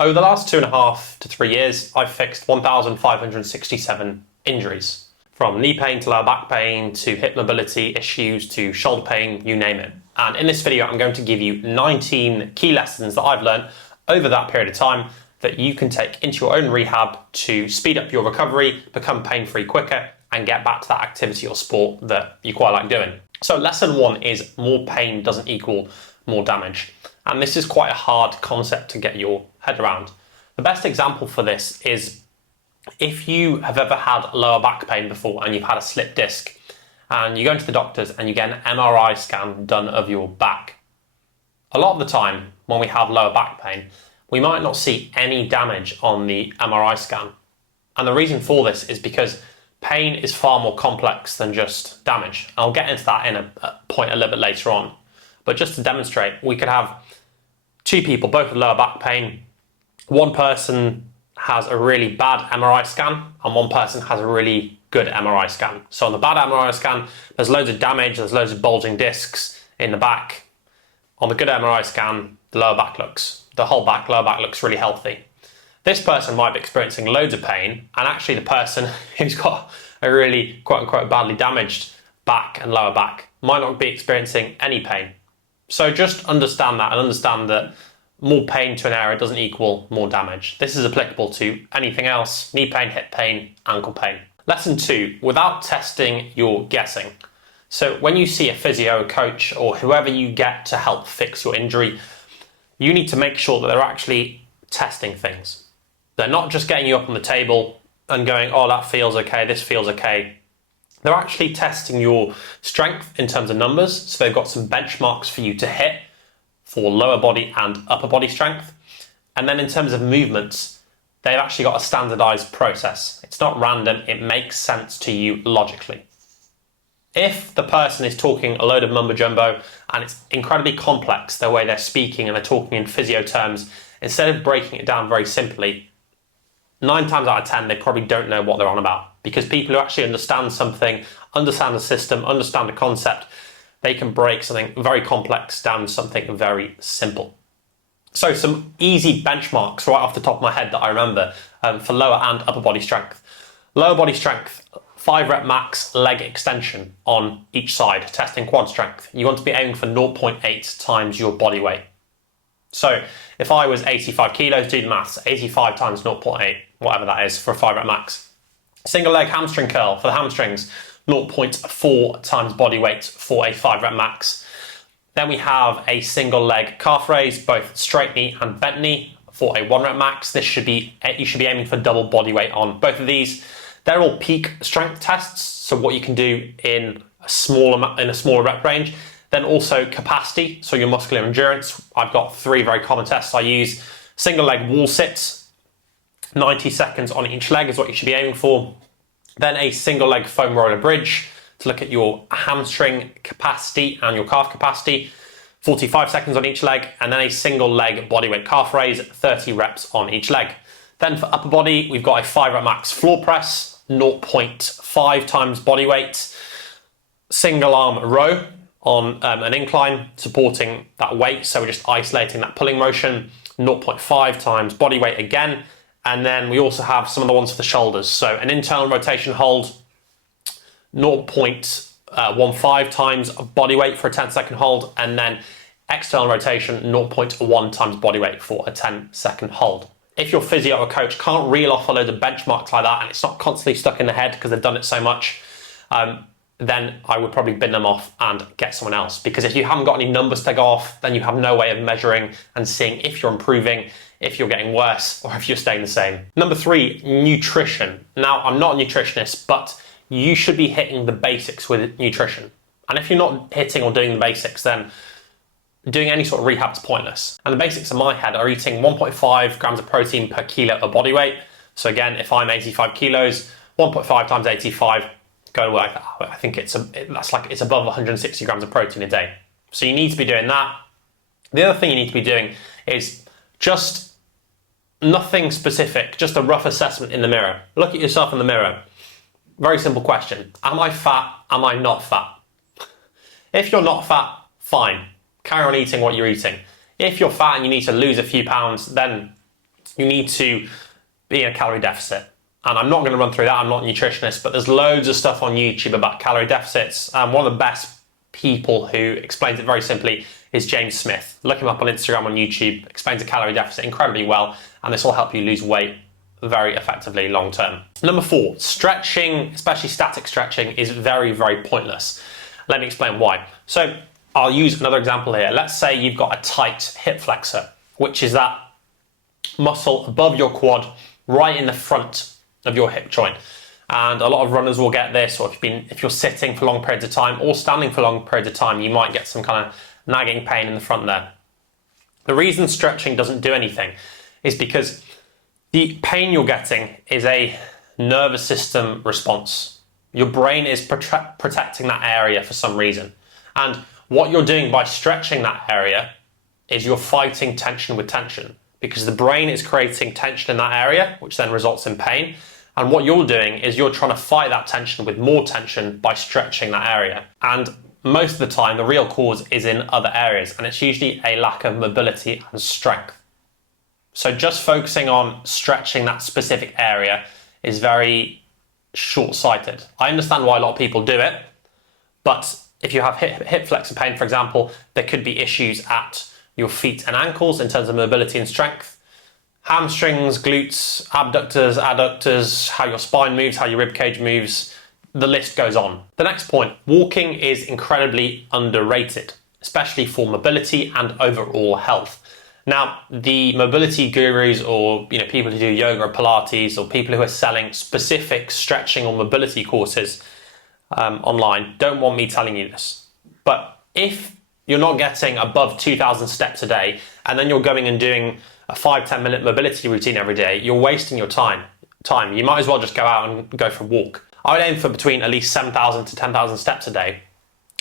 Over the last 2.5 to 3 years, I've fixed 1,567 injuries. From knee pain to lower back pain, to hip mobility issues, to shoulder pain, you name it. And in this video, I'm going to give you 19 key lessons that I've learned over that period of time that you can take into your own rehab to speed up your recovery, become pain-free quicker, and get back to that activity or sport that you quite like doing. So lesson one is more pain doesn't equal more damage. And this is quite a hard concept to get your head around. The best example for this is if you have ever had lower back pain before and you've had a slip disc and you go into the doctors and you get an MRI scan done of your back. A lot of the time when we have lower back pain, we might not see any damage on the MRI scan. And the reason for this is because pain is far more complex than just damage. And I'll get into that in a point a little bit later on. But just to demonstrate, we could have two people, both with lower back pain. One person has a really bad MRI scan and one person has a really good MRI scan. So on the bad MRI scan, there's loads of damage, there's loads of bulging discs in the back. On the good MRI scan, the lower back lower back looks really healthy. This person might be experiencing loads of pain, and actually the person who's got a really quote unquote badly damaged back and lower back might not be experiencing any pain. So just understand that and understand that more pain to an area doesn't equal more damage. This is applicable to anything else: knee pain, hip pain, ankle pain. Lesson two, without testing, you're guessing. So when you see a physio, a coach, or whoever you get to help fix your injury, you need to make sure that they're actually testing things. They're not just getting you up on the table and going, oh, that feels okay, this feels okay. They're actually testing your strength in terms of numbers. So they've got some benchmarks for you to hit for lower body and upper body strength. And then in terms of movements, they've actually got a standardized process. It's not random, it makes sense to you logically. If the person is talking a load of mumbo jumbo and it's incredibly complex the way they're speaking and they're talking in physio terms, instead of breaking it down very simply, 9 times out of 10, they probably don't know what they're on about. Because people who actually understand something, understand the system, understand the concept, they can break something very complex down to something very simple. So some easy benchmarks right off the top of my head that I remember for lower and upper body strength. Lower body strength, 5 rep max leg extension on each side, testing quad strength. You want to be aiming for 0.8 times your body weight. So if I was 85 kilos, do the maths, 85 times 0.8, whatever that is for a 5 rep max. Single leg hamstring curl for the hamstrings, 0.4 times body weight for a 5 rep max. Then we have a single leg calf raise, both straight knee and bent knee for a 1 rep max. You should be aiming for double body weight on both of these. They're all peak strength tests, so what you can do in a smaller rep range. Then also capacity, so your muscular endurance. I've got 3 very common tests I use. Single leg wall sits, 90 seconds on each leg is what you should be aiming for. Then a single leg foam roller bridge to look at your hamstring capacity and your calf capacity, 45 seconds on each leg. And then a single leg bodyweight calf raise, 30 reps on each leg. Then for upper body, we've got a 5 rep max floor press, 0.5 times body weight, single arm row on an incline, supporting that weight. So we're just isolating that pulling motion, 0.5 times body weight again. And then we also have some of the ones for the shoulders. So an internal rotation hold, 0.15 times body weight for a 10-second hold. And then external rotation, 0.1 times body weight for a 10-second hold. If your physio or coach can't reel off a load of benchmarks like that and it's not constantly stuck in the head because they've done it so much, then I would probably bin them off and get someone else. Because if you haven't got any numbers to go off, then you have no way of measuring and seeing if you're improving, if you're getting worse, or if you're staying the same. Number 3, nutrition. Now, I'm not a nutritionist, but you should be hitting the basics with nutrition. And if you're not hitting or doing the basics, then doing any sort of rehab is pointless. And the basics in my head are eating 1.5 grams of protein per kilo of body weight. So again, if I'm 85 kilos, 1.5 times 85, go to work. I think it's above 160 grams of protein a day. So you need to be doing that. The other thing you need to be doing is just nothing specific, just a rough assessment in the mirror. Look at yourself in the mirror. Very simple question. Am I fat? Am I not fat? If you're not fat, fine. Carry on eating what you're eating. If you're fat and you need to lose a few pounds, then you need to be in a calorie deficit. And I'm not going to run through that, I'm not a nutritionist, but there's loads of stuff on YouTube about calorie deficits. One of the best people who explains it very simply is James Smith. Look him up on Instagram, on YouTube, explains a calorie deficit incredibly well, and this will help you lose weight very effectively long term. Number 4, stretching, especially static stretching, is very, very pointless. Let me explain why. So I'll use another example here. Let's say you've got a tight hip flexor, which is that muscle above your quad, right in the front of your hip joint. And a lot of runners will get this, or if you're sitting for long periods of time or standing for long periods of time, you might get some kind of nagging pain in the front there. The reason stretching doesn't do anything is because the pain you're getting is a nervous system response. Your brain is protecting that area for some reason. And what you're doing by stretching that area is you're fighting tension with tension, because the brain is creating tension in that area, which then results in pain. And what you're doing is you're trying to fight that tension with more tension by stretching that area. And most of the time, the real cause is in other areas, and it's usually a lack of mobility and strength. So just focusing on stretching that specific area is very short-sighted. I understand why a lot of people do it, but if you have hip flexor pain, for example, there could be issues at your feet and ankles in terms of mobility and strength. Hamstrings, glutes, abductors, adductors, how your spine moves, how your rib cage moves, the list goes on. The next point, walking is incredibly underrated, especially for mobility and overall health. Now, the mobility gurus, or people who do yoga or Pilates, or people who are selling specific stretching or mobility courses online, don't want me telling you this. But if you're not getting above 2,000 steps a day, and then you're going and doing a 5-10 minute mobility routine every day, you're wasting your time. You might as well just go out and go for a walk. I would aim for between at least 7,000 to 10,000 steps a day,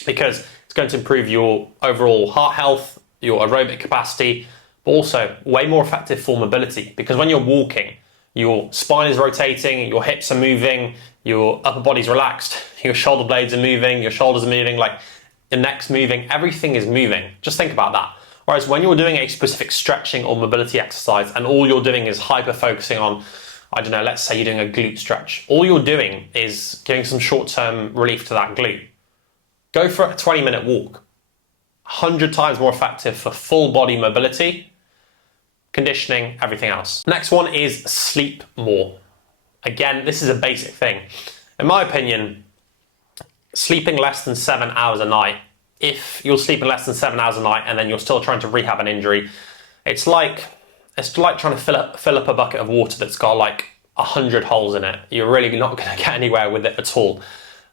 because it's going to improve your overall heart health, your aerobic capacity, but also way more effective for mobility, because when you're walking, your spine is rotating, your hips are moving, your upper body's relaxed, your shoulder blades are moving, your shoulders are moving, like your neck's moving, everything is moving. Just think about that. Whereas when you're doing a specific stretching or mobility exercise and all you're doing is hyper-focusing on, I don't know, let's say you're doing a glute stretch, all you're doing is giving some short-term relief to that glute. Go for a 20-minute walk. 100 times more effective for full body mobility, conditioning, everything else. Next one is sleep more. Again, this is a basic thing. In my opinion, sleeping less than 7 hours a night, if you're sleeping less than 7 hours a night and then you're still trying to rehab an injury, it's like trying to fill up a bucket of water that's got like 100 holes in it. You're really not going to get anywhere with it at all.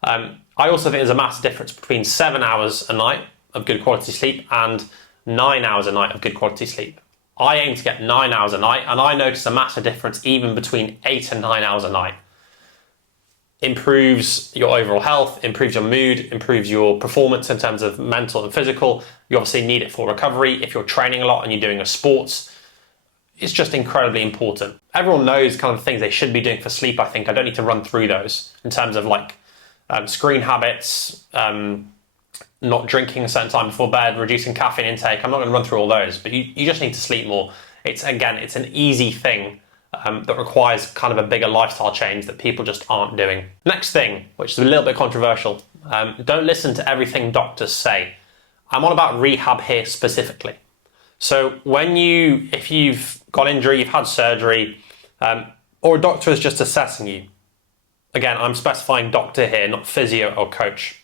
I also think there's a massive difference between 7 hours a night of good quality sleep and 9 hours a night of good quality sleep. I aim to get 9 hours a night, and I notice a massive difference even between 8 and 9 hours a night. Improves your overall health, improves your mood, improves your performance in terms of mental and physical. You obviously need it for recovery. If you're training a lot and you're doing a sports, it's just incredibly important. Everyone knows kind of things they should be doing for sleep, I think. I don't need to run through those in terms of like screen habits, not drinking a certain time before bed, reducing caffeine intake. I'm not going to run through all those, but you just need to sleep more. It's an easy thing that requires kind of a bigger lifestyle change that people just aren't doing. Next thing, which is a little bit controversial, don't listen to everything doctors say. I'm on about rehab here specifically. So if you've got injury, you've had surgery, or a doctor is just assessing you, again, I'm specifying doctor here, not physio or coach,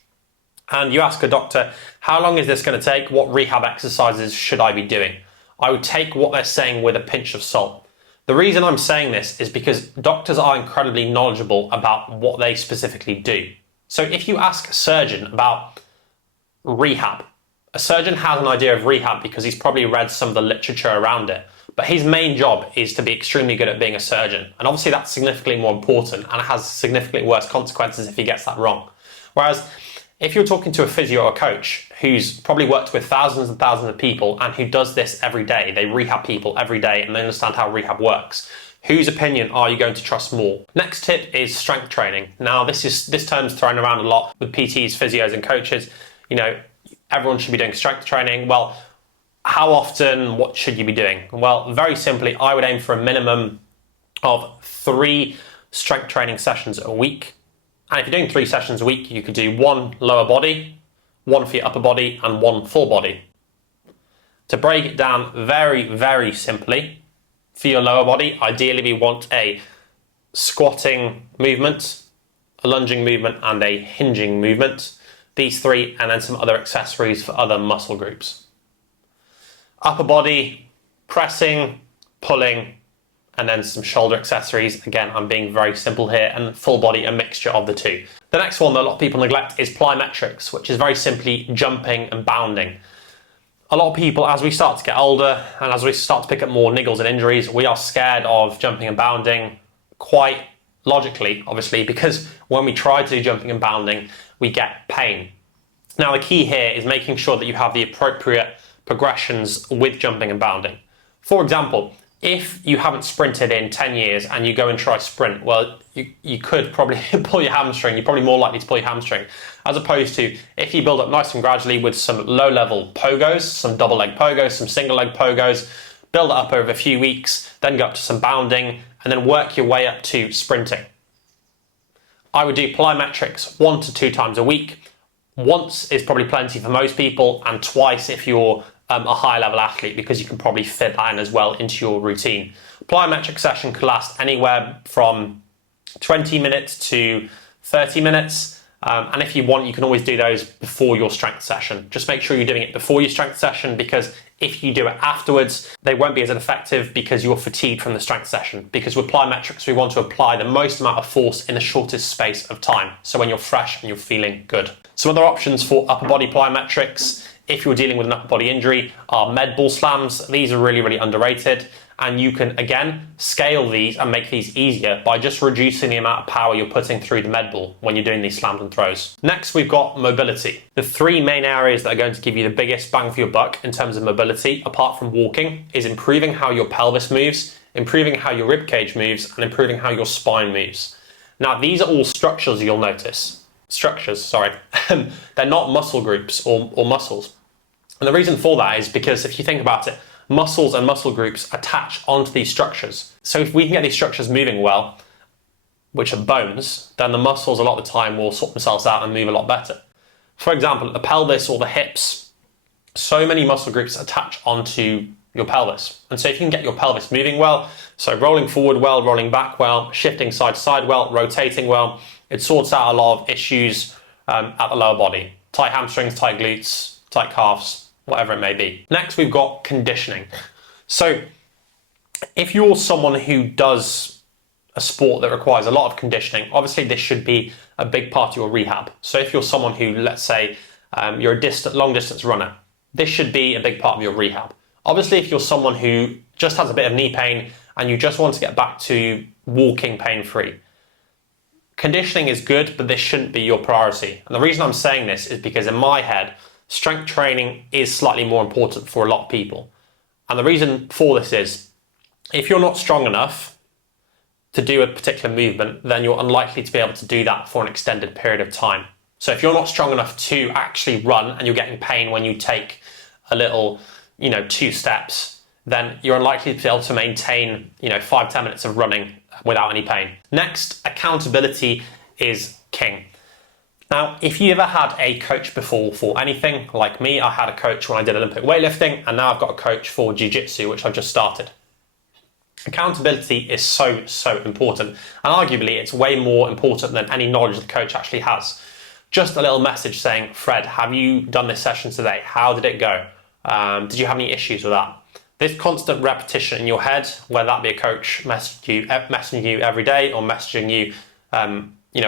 and you ask a doctor, how long is this going to take? What rehab exercises should I be doing? I would take what they're saying with a pinch of salt. The reason I'm saying this is because doctors are incredibly knowledgeable about what they specifically do. So if you ask a surgeon about rehab, a surgeon has an idea of rehab because he's probably read some of the literature around it, but his main job is to be extremely good at being a surgeon. And obviously that's significantly more important and it has significantly worse consequences if he gets that wrong. Whereas if you're talking to a physio or coach who's probably worked with thousands and thousands of people and who does this every day, they rehab people every day and they understand how rehab works, whose opinion are you going to trust more? Next tip is strength training. Now this term's thrown around a lot with PTs, physios and coaches. Everyone should be doing strength training. Well, How often? What should you be doing? Well, very simply, I would aim for a minimum of 3 strength training sessions a week. And if you're doing 3 sessions a week, you could do 1 lower body, 1 for your upper body, and 1 full body. To break it down very, very simply, for your lower body, ideally we want a squatting movement, a lunging movement, and a hinging movement. These 3, and then some other accessories for other muscle groups. Upper body, pressing, pulling, and then some shoulder accessories. Again, I'm being very simple here, and full body, a mixture of the 2. The next one that a lot of people neglect is plyometrics, which is very simply jumping and bounding. A lot of people, as we start to get older and as we start to pick up more niggles and injuries, we are scared of jumping and bounding, quite logically, obviously, because when we try to do jumping and bounding, we get pain. Now, the key here is making sure that you have the appropriate progressions with jumping and bounding. For example, if you haven't sprinted in 10 years and you go and try sprint, well, you could probably pull your hamstring. You're probably more likely to pull your hamstring, as opposed to if you build up nice and gradually with some low-level pogos, some double leg pogos, some single leg pogos, build it up over a few weeks, then go up to some bounding, and then work your way up to sprinting. I would do plyometrics 1 to 2 times a week. Once is probably plenty for most people, and twice if you're a high level athlete, because you can probably fit that in as well into your routine. Plyometric session could last anywhere from 20 minutes to 30 minutes. And if you want, you can always do those before your strength session. Just make sure you're doing it before your strength session, because if you do it afterwards, they won't be as effective because you're fatigued from the strength session. Because with plyometrics, we want to apply the most amount of force in the shortest space of time. So when you're fresh and you're feeling good. Some other options for upper body plyometrics, if you're dealing with an upper body injury, are med ball slams. These are really, really underrated. And you can, again, scale these and make these easier by just reducing the amount of power you're putting through the med ball when you're doing these slams and throws. Next, we've got mobility. The 3 main areas that are going to give you the biggest bang for your buck in terms of mobility, apart from walking, is improving how your pelvis moves, improving how your rib cage moves, and improving how your spine moves. Now, these are all structures you'll notice. They're not muscle groups or muscles. And the reason for that is because if you think about it, muscles and muscle groups attach onto these structures. So if we can get these structures moving well, which are bones, then the muscles a lot of the time will sort themselves out and move a lot better. For example, at the pelvis or the hips, so many muscle groups attach onto your pelvis. And so if you can get your pelvis moving well, so rolling forward well, rolling back well, shifting side to side well, rotating well, it sorts out a lot of issues at the lower body. Tight hamstrings, tight glutes, tight calves, whatever it may be. Next, we've got conditioning. So if you're someone who does a sport that requires a lot of conditioning, obviously this should be a big part of your rehab. So if you're someone who, let's say, you're a long distance runner, this should be a big part of your rehab. Obviously, if you're someone who just has a bit of knee pain and you just want to get back to walking pain-free, conditioning is good, but this shouldn't be your priority. And the reason I'm saying this is because in my head, strength training is slightly more important for a lot of people. And the reason for this is, if you're not strong enough to do a particular movement, then you're unlikely to be able to do that for an extended period of time. So if you're not strong enough to actually run and you're getting pain when you take a little, 2 steps, then you're unlikely to be able to maintain, 5-10 minutes of running without any pain. Next, accountability is king. Now, if you ever had a coach before for anything, like me, I had a coach when I did Olympic weightlifting, and now I've got a coach for jiu-jitsu, which I've just started. Accountability is so, so important, and arguably it's way more important than any knowledge the coach actually has. Just a little message saying, Fred, have you done this session today? How did it go? Did you have any issues with that? This constant repetition in your head, whether that be a coach messaging you every day or messaging you,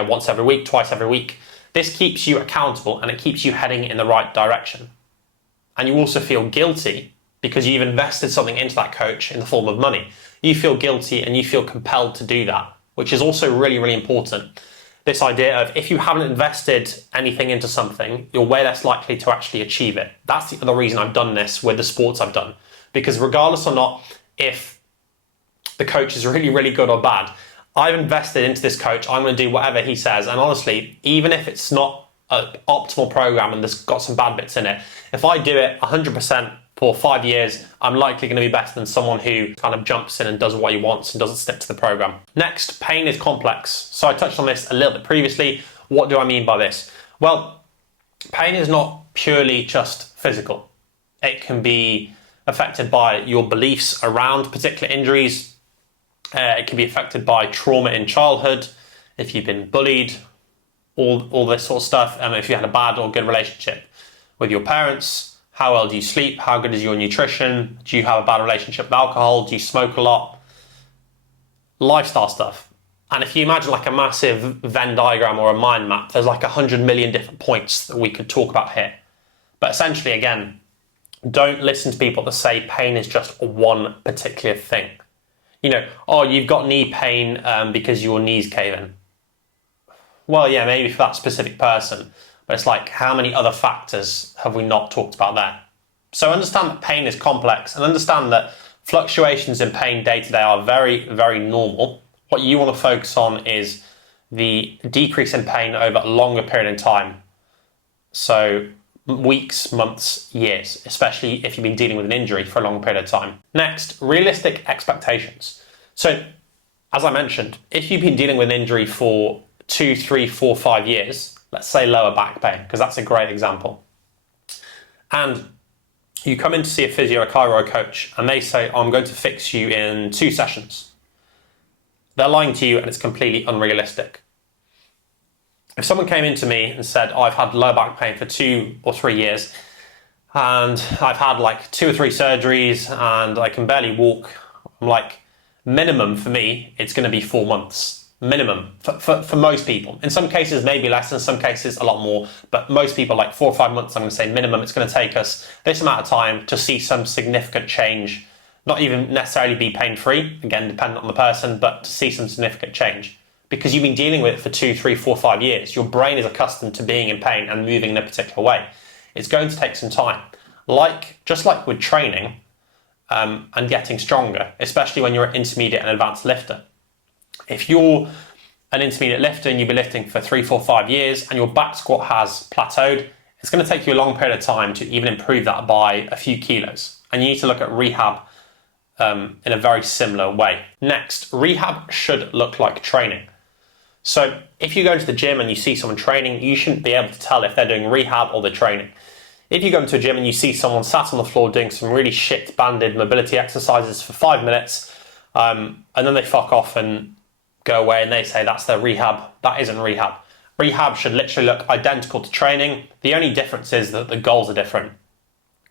once every week, twice every week, this keeps you accountable and it keeps you heading in the right direction. And you also feel guilty because you've invested something into that coach in the form of money. You feel guilty and you feel compelled to do that, which is also really, really important. This idea of if you haven't invested anything into something, you're way less likely to actually achieve it. That's the other reason I've done this with the sports I've done. Because regardless or not if the coach is really, really good or bad, I've invested into this coach, I'm going to do whatever he says. And honestly, even if it's not an optimal program and there's got some bad bits in it, if I do it 100% for 5 years, I'm likely going to be better than someone who kind of jumps in and does what he wants and doesn't stick to the program. Next, pain is complex. So I touched on this a little bit previously. What do I mean by this? Well, pain is not purely just physical. It can be affected by your beliefs around particular injuries. It can be affected by trauma in childhood, if you've been bullied, all this sort of stuff, and if you had a bad or good relationship with your parents. How well do you sleep? How good is your nutrition? Do you have a bad relationship with alcohol? Do you smoke a lot? Lifestyle stuff. And if you imagine like a massive Venn diagram or a mind map, there's like 100 million different points that we could talk about here. But essentially, again, don't listen to people that say pain is just one particular thing. You know, oh, you've got knee pain because your knees cave in. Well, yeah, maybe for that specific person, but it's like, how many other factors have we not talked about there? So understand that pain is complex, and understand that fluctuations in pain day to day are very, very normal. What you want to focus on is the decrease in pain over a longer period in time. So weeks, months, years, especially if you've been dealing with an injury for a long period of time. Next, realistic expectations. So, as I mentioned, if you've been dealing with an injury for 2, 3, 4, 5 years, let's say lower back pain, because that's a great example, and you come in to see a physio or a chiro coach, and they say, oh, I'm going to fix you in 2 sessions. They're lying to you, and it's completely unrealistic. If someone came in to me and said, oh, I've had lower back pain for 2 or 3 years, and I've had like 2 or 3 surgeries, and I can barely walk, I'm like, minimum for me, it's going to be 4 months. Minimum for most people. In some cases, maybe less, in some cases, a lot more. But most people, like 4 or 5 months, I'm going to say minimum. It's going to take us this amount of time to see some significant change. Not even necessarily be pain-free, again, dependent on the person, but to see some significant change. Because you've been dealing with it for 2, 3, 4, 5 years. Your brain is accustomed to being in pain and moving in a particular way. It's going to take some time. Just like with training and getting stronger, especially when you're an intermediate and advanced lifter. If you're an intermediate lifter and you've been lifting for 3, 4, 5 years and your back squat has plateaued, it's going to take you a long period of time to even improve that by a few kilos. And you need to look at rehab in a very similar way. Next, rehab should look like training. So if you go into the gym and you see someone training, you shouldn't be able to tell if they're doing rehab or they're training. If you go into a gym and you see someone sat on the floor doing some really shit banded mobility exercises for 5 minutes, and then they fuck off and go away and they say that's their rehab, that isn't rehab. Rehab should literally look identical to training. The only difference is that the goals are different.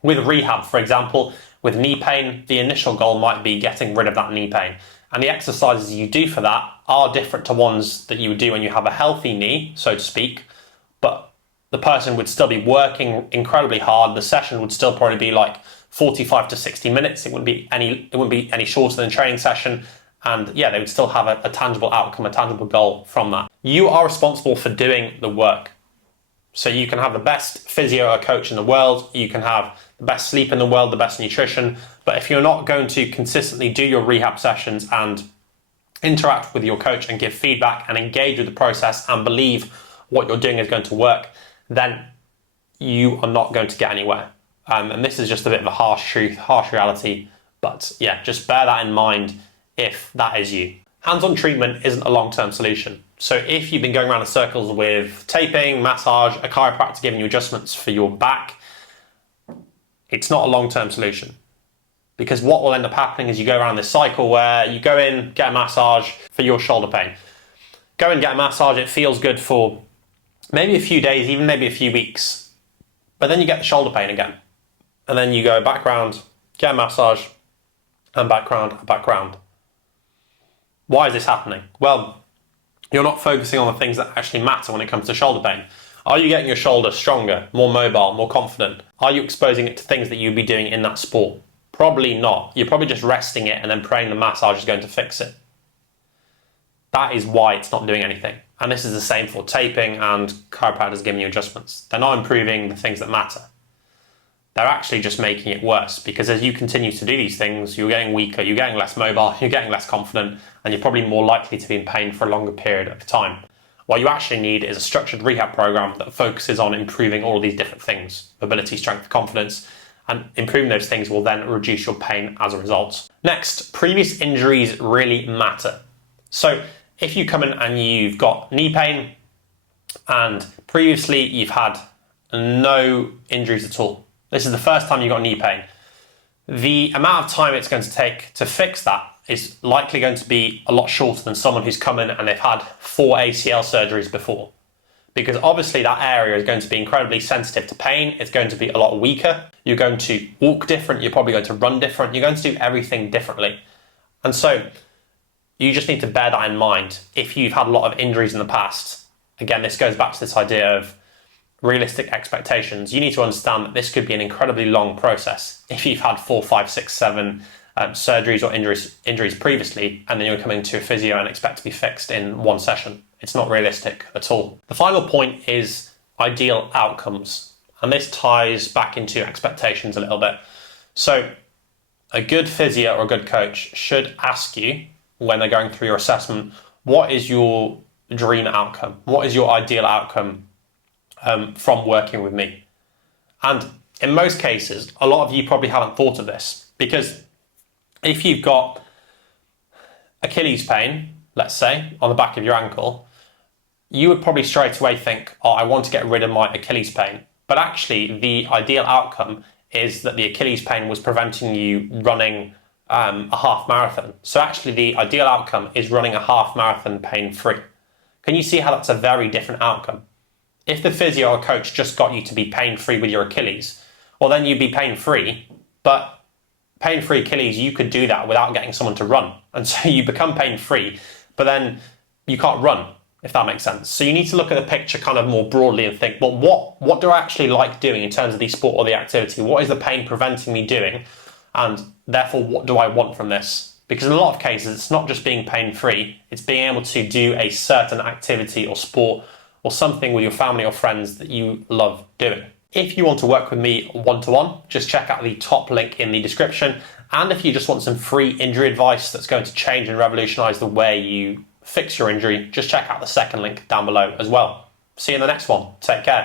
With rehab, for example, with knee pain, the initial goal might be getting rid of that knee pain. And the exercises you do for that are different to ones that you would do when you have a healthy knee, so to speak, but the person would still be working incredibly hard. The session would still probably be like 45 to 60 minutes. It wouldn't be any shorter than a training session. And yeah, they would still have a tangible outcome, a tangible goal from that. You are responsible for doing the work. So you can have the best physio or coach in the world, you can have the best sleep in the world, the best nutrition, but if you're not going to consistently do your rehab sessions and interact with your coach and give feedback and engage with the process and believe what you're doing is going to work, then you are not going to get anywhere. And this is just a bit of a harsh truth, harsh reality, but yeah, just bear that in mind if that is you. Hands-on treatment isn't a long-term solution. So if you've been going around in circles with taping, massage, a chiropractor giving you adjustments for your back, it's not a long-term solution. Because what will end up happening is you go around this cycle where you go in, get a massage for your shoulder pain. Go and get a massage, it feels good for maybe a few days, even maybe a few weeks. But then you get the shoulder pain again. And then you go back round, get a massage, and back round, and back round. Why is this happening? Well, you're not focusing on the things that actually matter when it comes to shoulder pain. Are you getting your shoulder stronger, more mobile, more confident? Are you exposing it to things that you'd be doing in that sport? Probably not. You're probably just resting it and then praying the massage is going to fix it. That is why it's not doing anything. And this is the same for taping and chiropractors giving you adjustments. They're not improving the things that matter. They're actually just making it worse, because as you continue to do these things, you're getting weaker, you're getting less mobile, you're getting less confident, and you're probably more likely to be in pain for a longer period of time. What you actually need is a structured rehab program that focuses on improving all of these different things: mobility, strength, confidence, And improving those things will then reduce your pain as a result. Next, previous injuries really matter. So if you come in and you've got knee pain and previously you've had no injuries at all, this is the first time you've got knee pain, the amount of time it's going to take to fix that is likely going to be a lot shorter than someone who's come in and they've had 4 ACL surgeries before. Because obviously that area is going to be incredibly sensitive to pain. It's going to be a lot weaker. You're going to walk different. You're probably going to run different. You're going to do everything differently. And so you just need to bear that in mind. If you've had a lot of injuries in the past, again, this goes back to this idea of realistic expectations. You need to understand that this could be an incredibly long process. If you've had 4, 5, 6, 7 surgeries or injuries previously, and then you're coming to a physio and expect to be fixed in one session, it's not realistic at all. The final point is ideal outcomes. And this ties back into expectations a little bit. So a good physio or a good coach should ask you when they're going through your assessment, what is your dream outcome? What is your ideal outcome from working with me? And in most cases, a lot of you probably haven't thought of this, because if you've got Achilles pain, let's say, on the back of your ankle, you would probably straight away think, oh, I want to get rid of my Achilles pain. But actually, the ideal outcome is that the Achilles pain was preventing you running a half marathon. So actually, the ideal outcome is running a half marathon pain-free. Can you see how that's a very different outcome? If the physio or coach just got you to be pain-free with your Achilles, well, then you'd be pain-free, but pain-free Achilles, you could do that without getting someone to run. And so you become pain-free, but then you can't run, if that makes sense. So you need to look at the picture kind of more broadly and think, well, what do I actually like doing in terms of the sport or the activity? What is the pain preventing me doing? And therefore, what do I want from this? Because in a lot of cases, it's not just being pain-free, it's being able to do a certain activity or sport or something with your family or friends that you love doing. If you want to work with me one-to-one, just check out the top link in the description. And if you just want some free injury advice that's going to change and revolutionize the way you fix your injury, just check out the second link down below as well. See you in the next one. Take care.